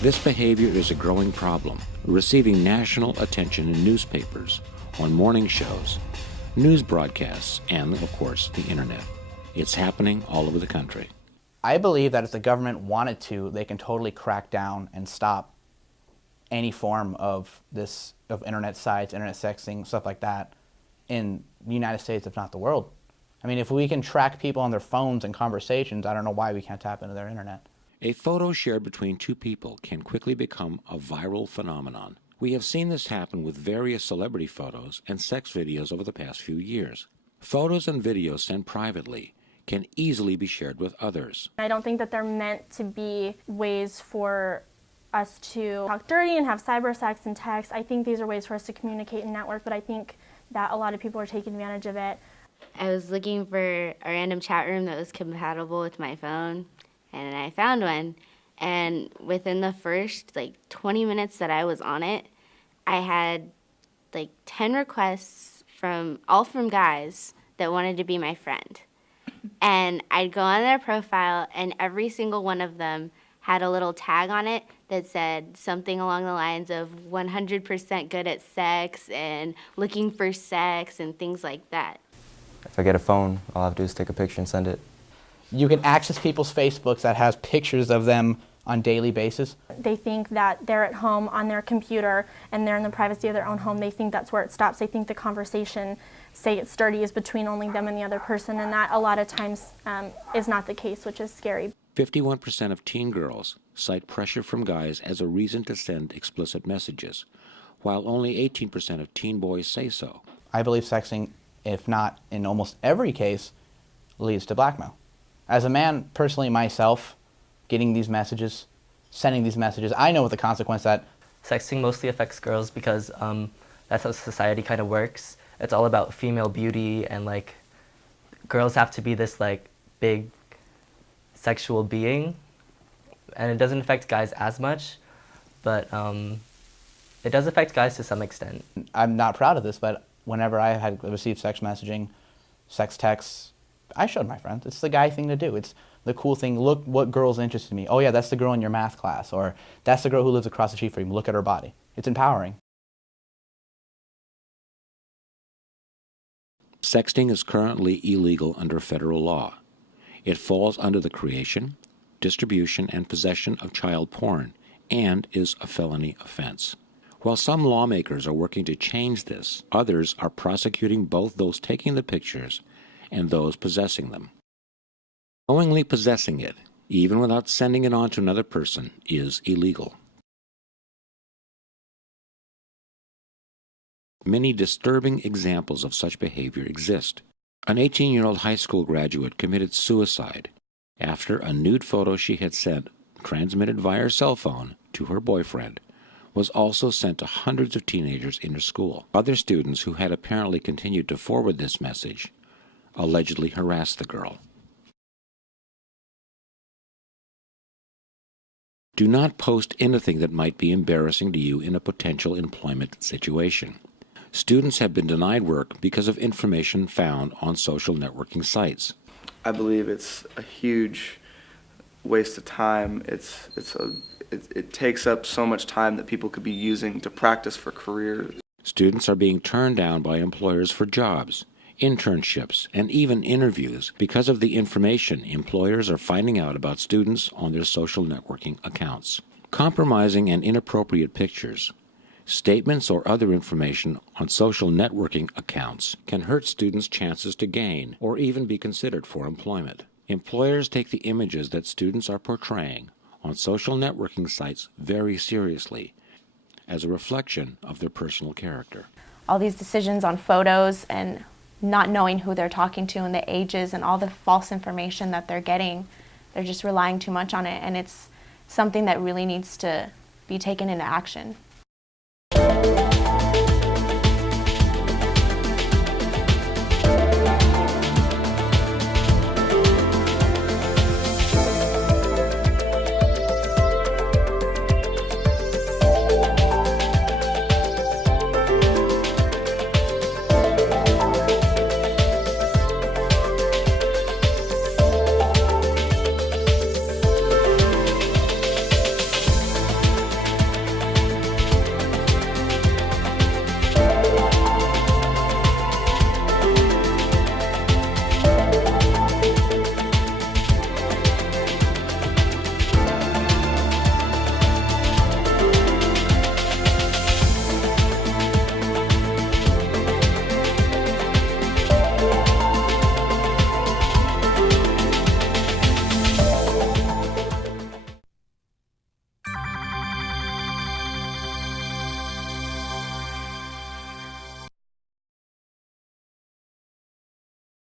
This behavior is a growing problem, receiving national attention in newspapers, on morning shows, news broadcasts, and, of course, the internet. It's happening all over the country. I believe that if the government wanted to, they can totally crack down and stop any form of internet sites, internet sexting, stuff like that in the United States, if not the world. I mean, if we can track people on their phones and conversations, I don't know why we can't tap into their internet. A photo shared between two people can quickly become a viral phenomenon. We have seen this happen with various celebrity photos and sex videos over the past few years. Photos and videos sent privately can easily be shared with others. I don't think that they're meant to be ways for us to talk dirty and have cyber sex and text. I think these are ways for us to communicate and network, but I think that a lot of people are taking advantage of it. I was looking for a random chat room that was compatible with my phone, and I found one. And within the first 20 minutes that I was on it, I had 10 requests all from guys that wanted to be my friend. And I'd go on their profile, and every single one of them had a little tag on it that said something along the lines of 100% good at sex and looking for sex and things like that. If I get a phone, all I have to do is take a picture and send it. You can access people's Facebooks that has pictures of them on a daily basis. They think that they're at home on their computer and they're in the privacy of their own home. They think that's where it stops. They think the conversation, say it's dirty, is between only them and the other person, and that a lot of times is not the case, which is scary. 51% of teen girls cite pressure from guys as a reason to send explicit messages, while only 18% of teen boys say so. I believe sexting, if not in almost every case, leads to blackmail. As a man, personally myself, getting these messages, sending these messages, I know what the consequence that. Sexting mostly affects girls because that's how society kind of works. It's all about female beauty, and girls have to be this big sexual being, and it doesn't affect guys as much, but it does affect guys to some extent. I'm not proud of this, but whenever I had received sex messaging, sex texts, I showed my friends. It's the guy thing to do. It's the cool thing. Look what girl's interested in me. Oh yeah, that's the girl in your math class, or that's the girl who lives across the street from you. Look at her body. It's empowering. Sexting is currently illegal under federal law. It falls under the creation, distribution, and possession of child porn, and is a felony offense. While some lawmakers are working to change this, others are prosecuting both those taking the pictures and those possessing them. Knowingly possessing it, even without sending it on to another person, is illegal. Many disturbing examples of such behavior exist. An 18-year-old high school graduate committed suicide after a nude photo she had sent, transmitted via her cell phone, to her boyfriend, was also sent to hundreds of teenagers in her school. Other students who had apparently continued to forward this message allegedly harassed the girl. Do not post anything that might be embarrassing to you in a potential employment situation. Students have been denied work because of information found on social networking sites. I believe it's a huge waste of time. It takes up so much time that people could be using to practice for careers. Students are being turned down by employers for jobs, internships, and even interviews because of the information employers are finding out about students on their social networking accounts. Compromising and inappropriate pictures, statements, or other information on social networking accounts can hurt students' chances to gain or even be considered for employment. Employers take the images that students are portraying on social networking sites very seriously as a reflection of their personal character. All these decisions on photos and not knowing who they're talking to and the ages and all the false information that they're getting, they're just relying too much on it, and it's something that really needs to be taken into action.